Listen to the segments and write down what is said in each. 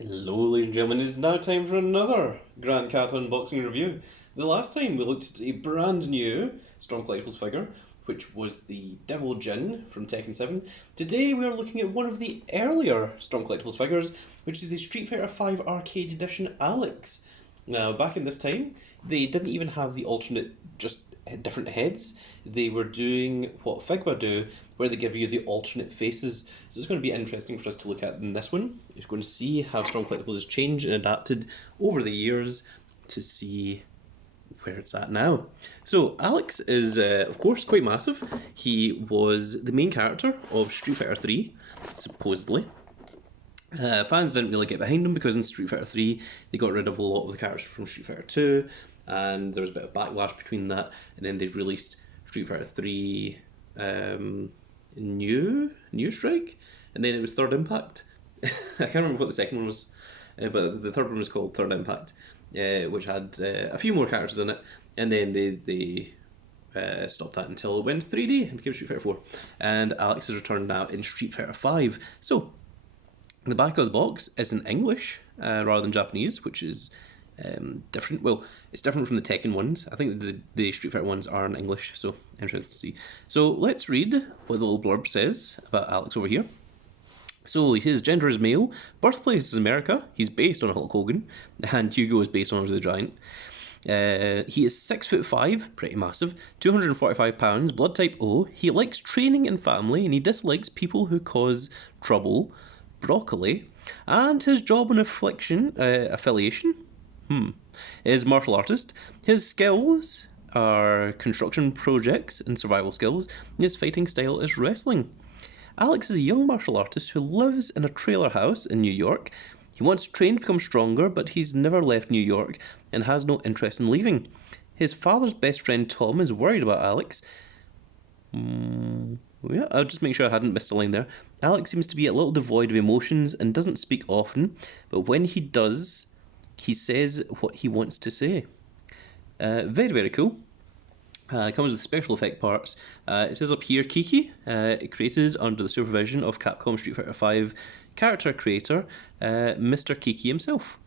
Hello, ladies and gentlemen. It is now time for another Grand Cat unboxing review. The last time we looked at a brand new Strong Collectibles figure, which was the Devil Jin from Tekken 7. Today we are looking at one of the earlier Strong Collectibles figures, which is the Street Fighter V Arcade Edition Alex. Now, back in this time, they didn't even have the alternate, just different heads. They were doing what Figma do, where they give you the alternate faces. So it's going to be interesting for us to look at in this one. You're going to see how Strong Collectibles has changed and adapted over the years to see where it's at now. So Alex is, of course, quite massive. He was the main character of Street Fighter 3, supposedly. Fans didn't really get behind him because in Street Fighter 3 they got rid of a lot of the characters from Street Fighter 2, and there was a bit of backlash between that, and then they released Street Fighter 3 New Strike, and then it was Third Impact. I can't remember what the second one was, but the third one was called Third Impact, which had a few more characters in it, and then they stopped that until it went to 3D and became Street Fighter 4. And Alex has returned now in Street Fighter 5. So, the back of the box is in English rather than Japanese, which is different. Well, it's different from the Tekken ones. I think the Street Fighter ones are in English, so interesting to see. So let's read what the little blurb says about Alex over here. So his gender is male, birthplace is America, he's based on Hulk Hogan, and Hugo is based on Andre the Giant. He is 6'5", pretty massive, 245 pounds, blood type O. He likes training and family, and he dislikes people who cause trouble. Broccoli, and his job and affiliation is martial artist. His skills are construction projects and survival skills. His fighting style is wrestling. Alex is a young martial artist who lives in a trailer house in New York. He wants to train to become stronger, but he's never left New York and has no interest in leaving. His father's best friend Tom is worried about Alex. Yeah, I'll just make sure I hadn't missed a line there. Alex seems to be a little devoid of emotions and doesn't speak often, but when he does, he says what he wants to say. Very, very cool. It comes with special effect parts. It says up here, Kiki, created under the supervision of Capcom Street Fighter V character creator, Mr. Kiki himself.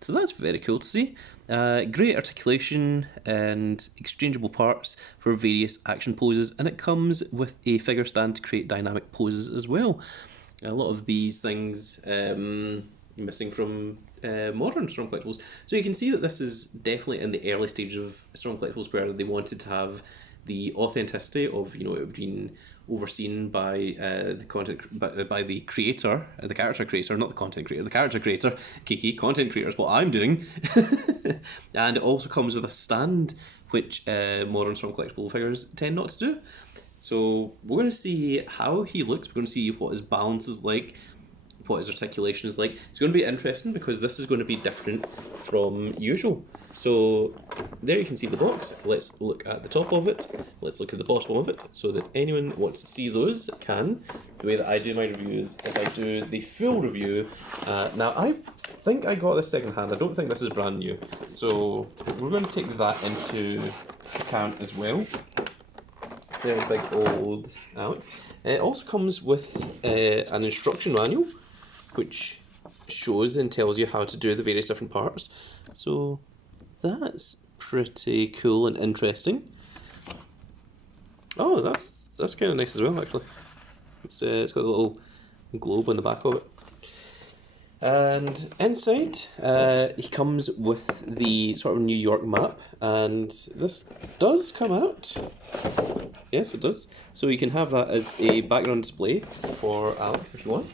So that's very cool to see. Great articulation and exchangeable parts for various action poses, and it comes with a figure stand to create dynamic poses as well. A lot of these things missing from modern Strong Collectibles. So you can see that this is definitely in the early stages of Strong Collectibles where they wanted to have the authenticity of, it being overseen by by the creator, the character creator, not the content creator, the character creator, Kiki. Content creator is what I'm doing. And it also comes with a stand, which modern Strong Collectible figures tend not to do. So we're going to see how he looks, we're going to see what his balance is like, what his articulation is like. It's going to be interesting because this is going to be different from usual. So there you can see the box. Let's look at the top of it. Let's look at the bottom of it so that anyone who wants to see those can. The way that I do my reviews is I do the full review. Now I think I got this second hand. I don't think this is brand new. So we're going to take that into account as well. It's a big old Alex. It also comes with an instruction manual, which shows and tells you how to do the various different parts. So that's pretty cool and interesting. Oh, that's kind of nice as well, actually. It's got a little globe on the back of it. And inside, he comes with the sort of New York map, and this does come out. Yes, it does. So you can have that as a background display for Alex if you want.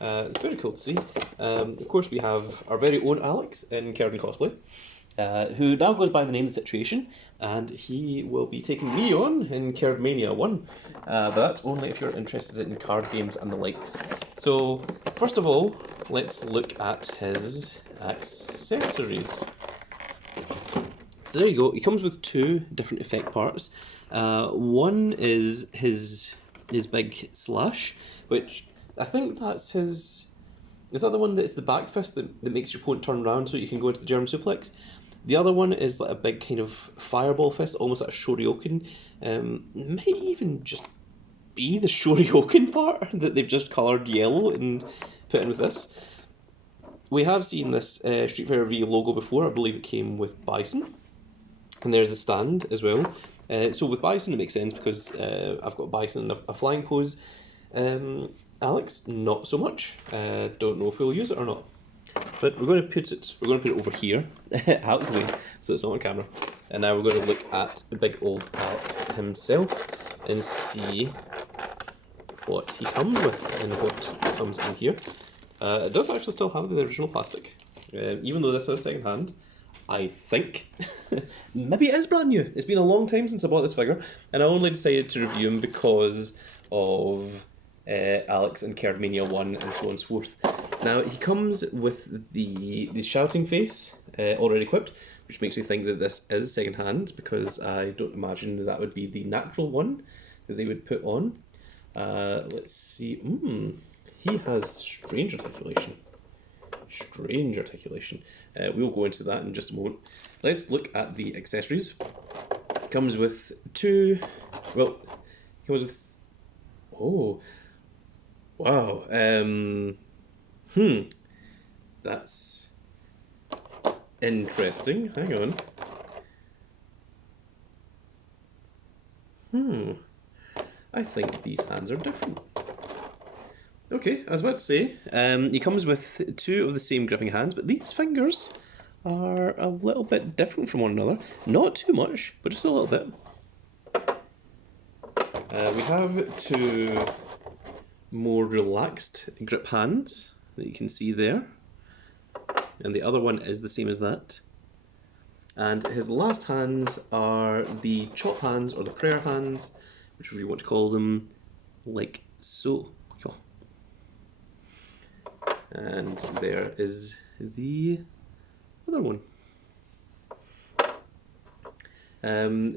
It's very cool to see. Of course, we have our very own Alex in Kerrigan Cosplay, who now goes by the name of the Situation, and he will be taking me on in Cardmania 1. But that's only if you're interested in card games and the likes. So, first of all, let's look at his accessories. So there you go. He comes with two different effect parts. One is his big slash, which I think that's his... Is that the one that's the back fist that makes your opponent turn around so you can go into the German suplex? The other one is like a big kind of fireball fist, almost like a shoryuken. Might even just be the shoryuken part that they've just coloured yellow and put in with this. we have seen this Street Fighter V logo before. I believe it came with Bison. And there's the stand as well. So with Bison it makes sense because I've got Bison in a flying pose. Alex, not so much. Don't know if we'll use it or not. But we're going to put it over here, out of the way, so it's not on camera. And now we're going to look at the big old Alex himself and see what he comes with and what comes in here. It does actually still have the original plastic, even though this is second hand. I think maybe it is brand new. It's been a long time since I bought this figure, and I only decided to review him because of Alex and Cardmania 1 and so on and so forth. Now he comes with the shouting face already equipped, which makes me think that this is second hand because I don't imagine that would be the natural one that they would put on. Let's see. He has strange articulation. Strange articulation. We'll go into that in just a moment. Let's look at the accessories. It comes with two. Well, it comes with. Oh, wow. That's interesting. Hang on. I think these hands are different. Okay, I was about to say, he comes with two of the same gripping hands, but these fingers are a little bit different from one another. Not too much, but just a little bit. We have two more relaxed grip hands that you can see there. And the other one is the same as that. And his last hands are the chop hands, or the prayer hands, whichever you want to call them, like so. And there is the other one.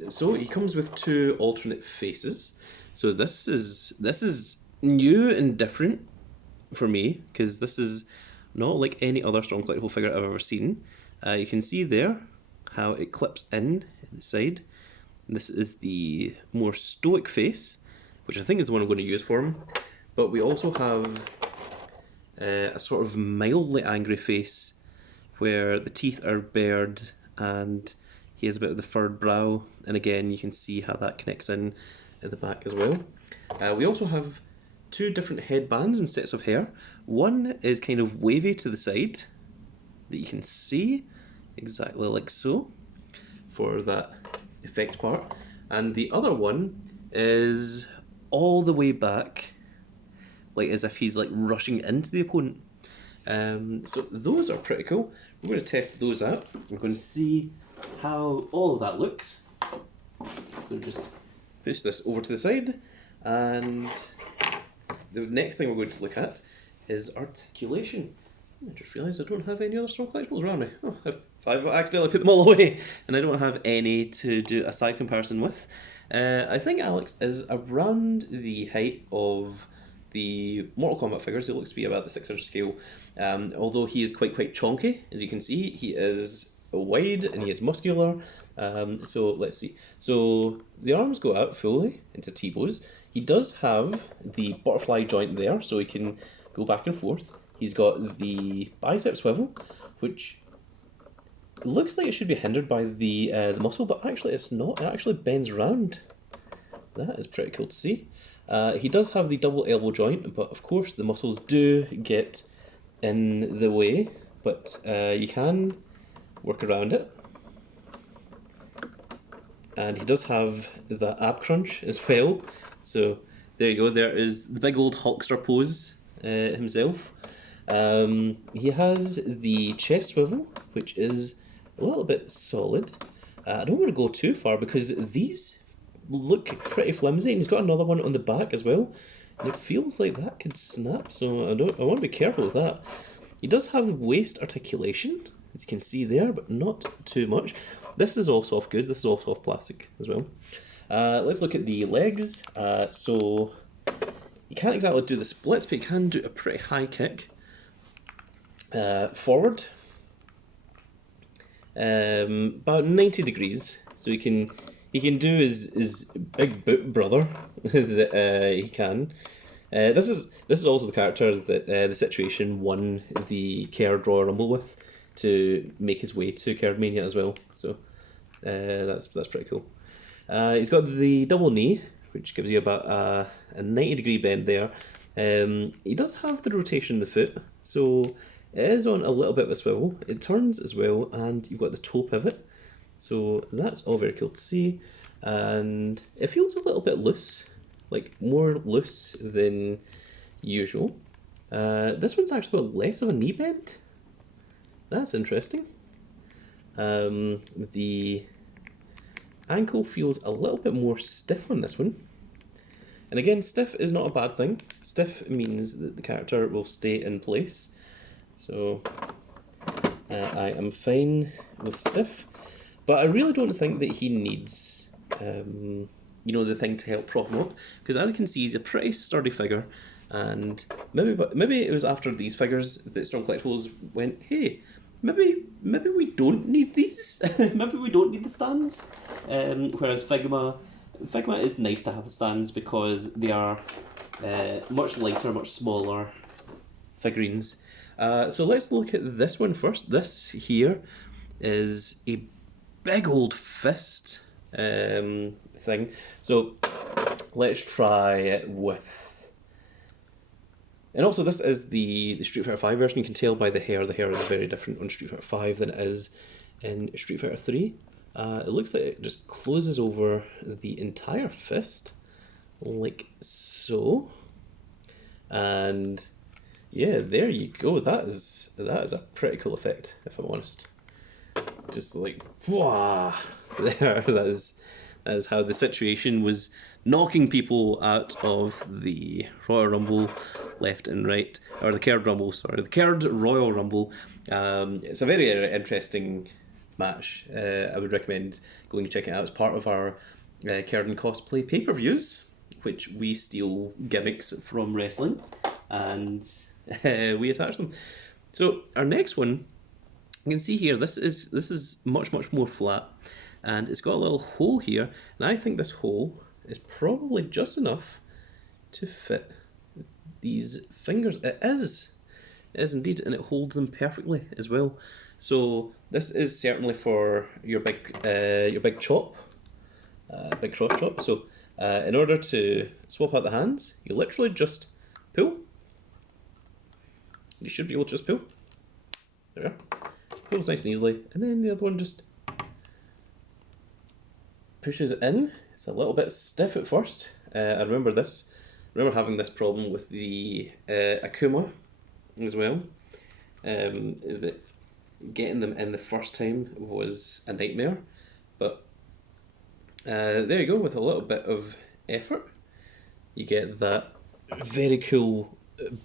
So he comes with two alternate faces. So this is new and different for me because this is not like any other strong collectible figure I've ever seen. You can see there how it clips in the side. This is the more stoic face, which I think is the one I'm going to use for him. But we also have a sort of mildly angry face where the teeth are bared and he has a bit of the furrowed brow, and again you can see how that connects in at the back as well. We also have two different headbands and sets of hair. One is kind of wavy to the side that you can see exactly like so for that effect part, and the other one is all the way back, like as if he's like rushing into the opponent. So those are pretty cool. We're going to test those out. We're going to see how all of that looks. So just push this over to the side, and the next thing we're going to look at is articulation. I just realised I don't have any other strong collectibles around me. Oh, I've accidentally put them all away, and I don't have any to do a size comparison with. I think Alex is around the height of the Mortal Kombat figures. He looks to be about the 6-inch scale, although he is quite chonky. As you can see, he is wide and he is muscular. So let's see. So the arms go out fully into T-pose. He does have the butterfly joint there, so he can go back and forth. He's got the bicep swivel, which looks like it should be hindered by the muscle, but actually it's not. It actually bends around. That is pretty cool to see. He does have the double elbow joint, but of course the muscles do get in the way, but you can work around it. And he does have the ab crunch as well, so there you go. There is the big old Hulkster pose himself. He has the chest swivel, which is a little bit solid. I don't want to go too far because these look pretty flimsy, and he's got another one on the back as well, and it feels like that could snap, so I want to be careful with that. He does have the waist articulation, as you can see there, but not too much. This is all soft goods. This is all soft plastic as well. Let's look at the legs. So you can't exactly do the splits, but you can do a pretty high kick forward, about 90 degrees. So he can do his big boot brother that he can. This is also the character that the situation won the Caird Royal Rumble with to make his way to Caird Mania as well. So that's pretty cool. He's got the double knee, which gives you about a 90-degree bend there. He does have the rotation in the foot, so it is on a little bit of a swivel. It turns as well, and you've got the toe pivot. So that's all very cool to see. And it feels a little bit loose, like more loose than usual. This one's actually got less of a knee bend. That's interesting. The ankle feels a little bit more stiff on this one. And again, stiff is not a bad thing. Stiff means that the character will stay in place. So I am fine with stiff. But I really don't think that he needs, the thing to help prop him up. Because as you can see, he's a pretty sturdy figure. And maybe it was after these figures that Strong Collectibles went, hey, maybe we don't need these. Maybe we don't need the stands. Whereas Figma is nice to have the stands because they are much lighter, much smaller figurines. So let's look at this one first. This here is a big old fist thing. So let's try it with... And also this is the Street Fighter 5 version. You can tell by the hair. The hair is very different on Street Fighter 5 than it is in Street Fighter 3. It looks like it just closes over the entire fist, like so. And yeah, there you go. That is a pretty cool effect, if I'm honest. Just like, wah, there. That is how the situation was knocking people out of the Royal Rumble left and right, or the Caird Rumble, sorry, the Caird Royal Rumble. It's a very interesting match. I would recommend going and checking it out. It's part of our Caird cosplay pay-per-views, which we steal gimmicks from wrestling and we attach them. So our next one, you can see here, this is much more flat, and it's got a little hole here, and I think this hole is probably just enough to fit these fingers. It is indeed, and it holds them perfectly as well. So this is certainly for your big chop, big cross chop. So in order to swap out the hands, you literally just pull. You should be able to just pull. There we are. Pulls nice and easily, and then the other one just pushes it in. It's a little bit stiff at first. I remember this. I remember having this problem with the Akuma as well. That getting them in the first time was a nightmare. But there you go. With a little bit of effort, you get that very cool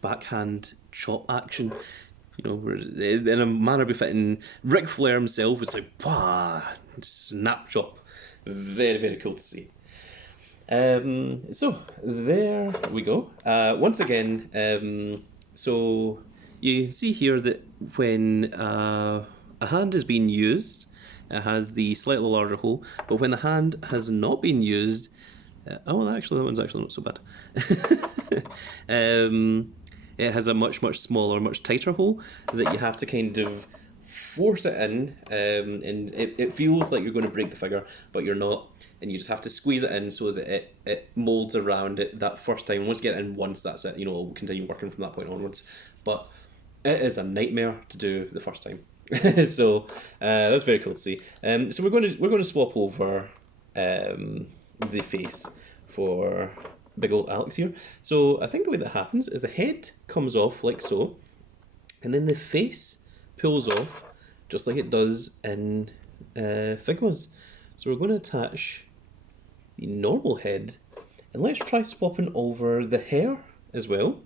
backhand chop action. You know, in a manner befitting Ric Flair himself. It's like, wah, snap chop. Very cool to see. So there we go. Once again, so you can see here that when a hand is being used, it has the slightly larger hole, but when the hand has not been used, that one's actually not so bad. It has a much smaller, much tighter hole that you have to kind of force it in, and it feels like you're going to break the figure, but you're not, and you just have to squeeze it in so that it molds around it that first time. Once you get it in once, that's it. You know, it'll continue working from that point onwards. But it is a nightmare to do the first time. So that's very cool to see. So we're going to swap over the face for big old Alex here. So I think the way that happens is the head comes off like so, and then the face pulls off just like it does in Figmas. So we're going to attach the normal head, and let's try swapping over the hair as well.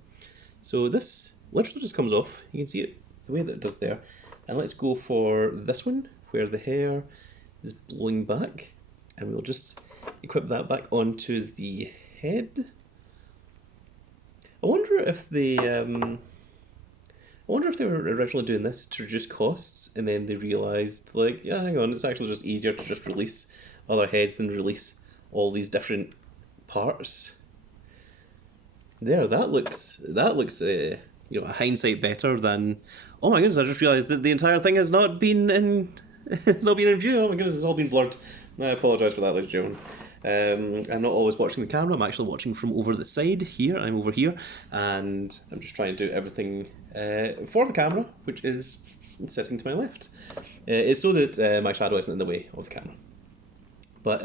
So this literally just comes off. You can see it the way that it does there. And let's go for this one where the hair is blowing back, and we'll just equip that back onto the head. I wonder if they were originally doing this to reduce costs, and then they realised, like, yeah, hang on, it's actually just easier to just release other heads than release all these different parts. There, you know, hindsight better than. Oh my goodness! I just realised that the entire thing has not been in, it's not been in view. Oh my goodness, it's all been blurred. I apologise for that, ladies and gentlemen. I'm not always watching the camera. I'm actually watching from over the side here. I'm over here, and I'm just trying to do everything for the camera, which is sitting to my left. It's so that my shadow isn't in the way of the camera. But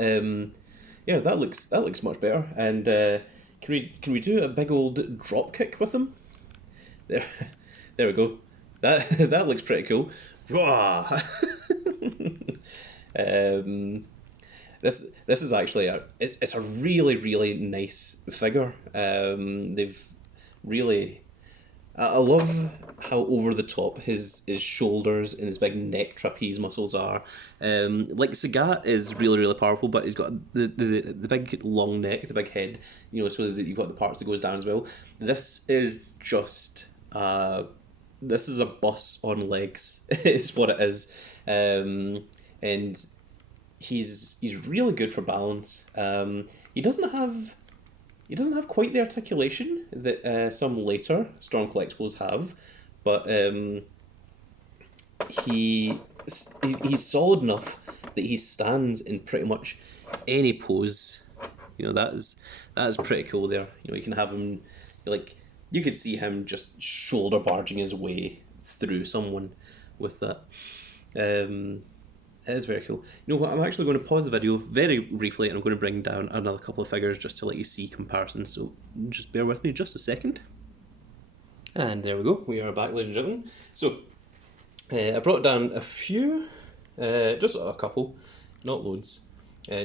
yeah, that looks much better. And can we do a big old drop kick with them? There, there we go. That looks pretty cool. This is actually it's a really nice figure. They've really. I love how over the top his shoulders and his big neck trapeze muscles are. Like Sagat is really powerful, but he's got the big long neck, the big head. You know, so that you've got the parts that goes down as well. This is just this is a bus on legs. Is what it is, and he's really good for balance. He doesn't have quite the articulation that some later strong collectibles have, but he's solid enough that he stands in pretty much any pose. You know, that is pretty cool there. You know, you can have him, like, you could see him just shoulder barging his way through someone with that. It is very cool. You know what, I'm actually going to pause the video very briefly and I'm going to bring down another couple of figures just to let you see comparisons, so just bear with me just a second. And there we go, we are back, ladies and gentlemen. So, I brought down a few, just a couple, not loads,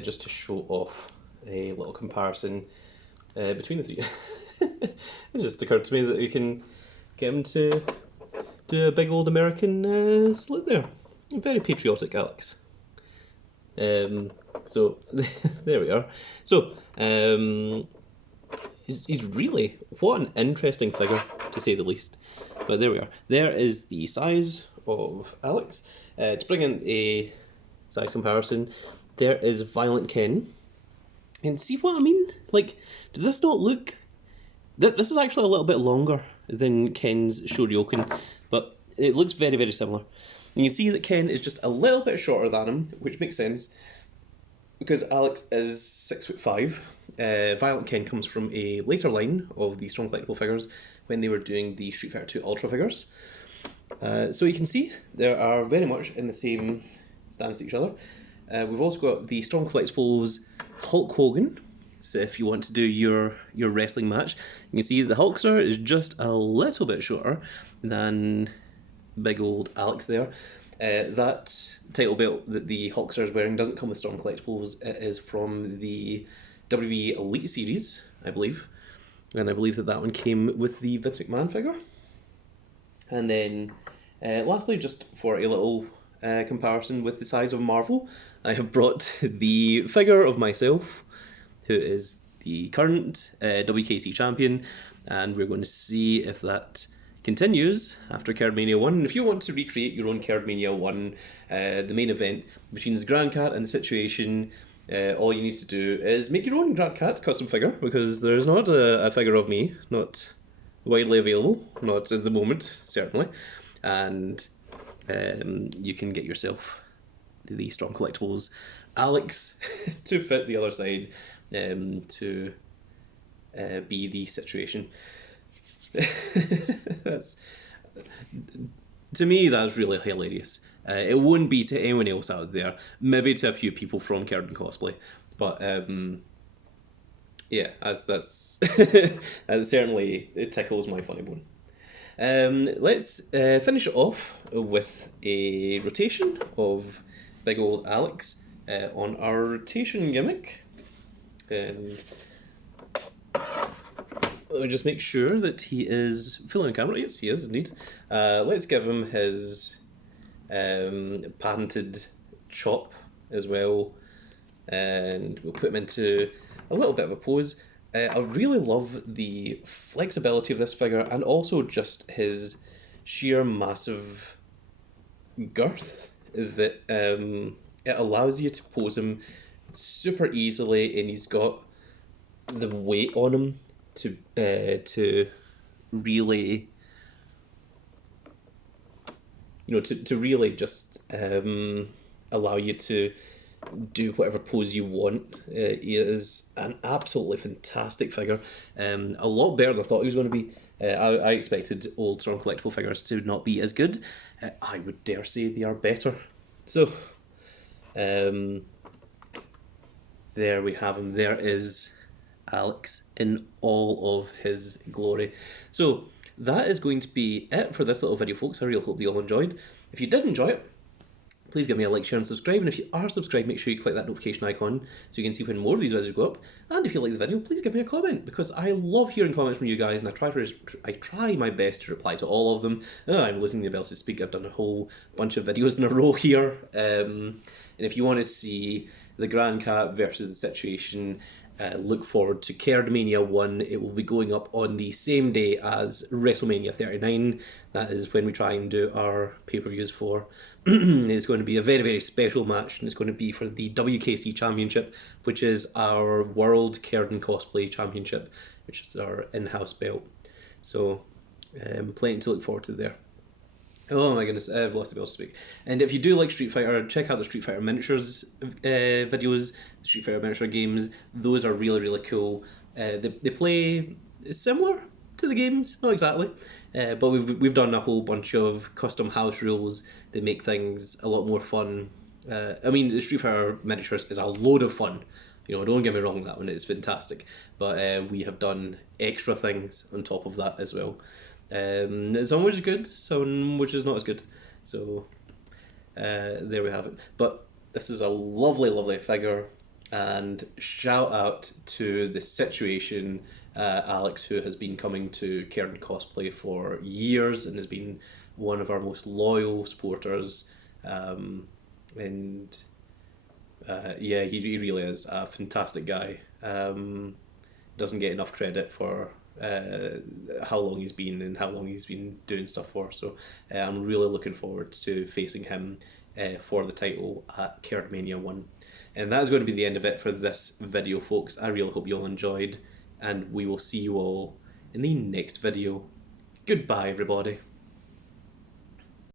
just to show off a little comparison between the three. It just occurred to me that we can get him to do a big old American salute there. Very patriotic, Alex. So there we are. So he's really, what an interesting figure to say the least. But there we are. There is the size of Alex. To bring in a size comparison, there is Violent Ken. And see what I mean? Like, does this not look? This is actually a little bit longer than Ken's Shoryuken, but it looks very similar. You can see that Ken is just a little bit shorter than him, which makes sense because Alex is 6'5". Violent Ken comes from a later line of the Strong Collectible figures when they were doing the Street Fighter 2 Ultra figures. So you can see they are very much in the same stance as each other. We've also got the Strong Collectibles Hulk Hogan. So if you want to do your wrestling match, you can see the Hulkster is just a little bit shorter than big old Alex there. That title belt that the Hulkster is wearing doesn't come with Storm Collectibles. It is from the WWE Elite Series, I believe. And I believe that one came with the Vince McMahon figure. And then, lastly, just for a little comparison with the size of Marvel, I have brought the figure of myself, who is the current WKC champion, and we're going to see if that continues after Cardmania 1. And if you want to recreate your own Cardmania 1, the main event between the Grand Cat and the Situation, all you need to do is make your own Grand Cat custom figure, because there's not a figure of me, not widely available, not at the moment, certainly. And you can get yourself the Strong Collectibles Alex to fit the other side, to be the Situation. That's, to me, that's really hilarious. It wouldn't be to anyone else out there, maybe to a few people from Carden Cosplay, but yeah, that's that certainly, it tickles my funny bone. Let's finish it off with a rotation of big old Alex on our rotation gimmick. Let me just make sure that he is fully on camera. Yes, he is indeed. Let's give him his patented chop as well, and we'll put him into a little bit of a pose. I really love the flexibility of this figure, and also just his sheer massive girth that it allows you to pose him super easily, and he's got the weight on him to really, to really just allow you to do whatever pose you want. He is an absolutely fantastic figure. A lot better than I thought he was going to be. I expected old strong collectible figures to not be as good. I would dare say they are better. So, um, there we have him. There is Alex in all of his glory. So that is going to be it for this little video, folks. I really hope you all enjoyed. If you did enjoy it, please give me a like, share, and subscribe. And if you are subscribed, make sure you click that notification icon so you can see when more of these videos go up. And if you like the video, please give me a comment, because I love hearing comments from you guys, and I try my best to reply to all of them. Oh, I'm losing the ability to speak. I've done a whole bunch of videos in a row here. And if you want to see the Grand Cat versus the Situation, look forward to Cardmania 1. It will be going up on the same day as WrestleMania 39. That is when we try and do our pay-per-views for. It's going to be a very, very special match, and it's going to be for the WKC Championship, which is our World Carden Cosplay Championship, which is our in-house belt. So, plenty to look forward to there. Oh my goodness, I've lost the ability to speak. And if you do like Street Fighter, check out the Street Fighter Miniatures videos, the Street Fighter Miniature games. Those are really, really cool. They play similar to the games, not exactly, but we've done a whole bunch of custom house rules that make things a lot more fun. I mean, the Street Fighter Miniatures is a load of fun. Don't get me wrong, that one is fantastic. But we have done extra things on top of that as well. Some which is good, some which is not as good. So there we have it. But this is a lovely, lovely figure, and shout out to the Situation Alex, who has been coming to Cairn Cosplay for years and has been one of our most loyal supporters. And yeah, he really is a fantastic guy. Doesn't get enough credit for how long he's been and how long he's been doing stuff for. So I'm really looking forward to facing him for the title at Cardmania 1. And that is going to be the end of it for this video, folks. I really hope you all enjoyed, and we will see you all in the next video. Goodbye, everybody.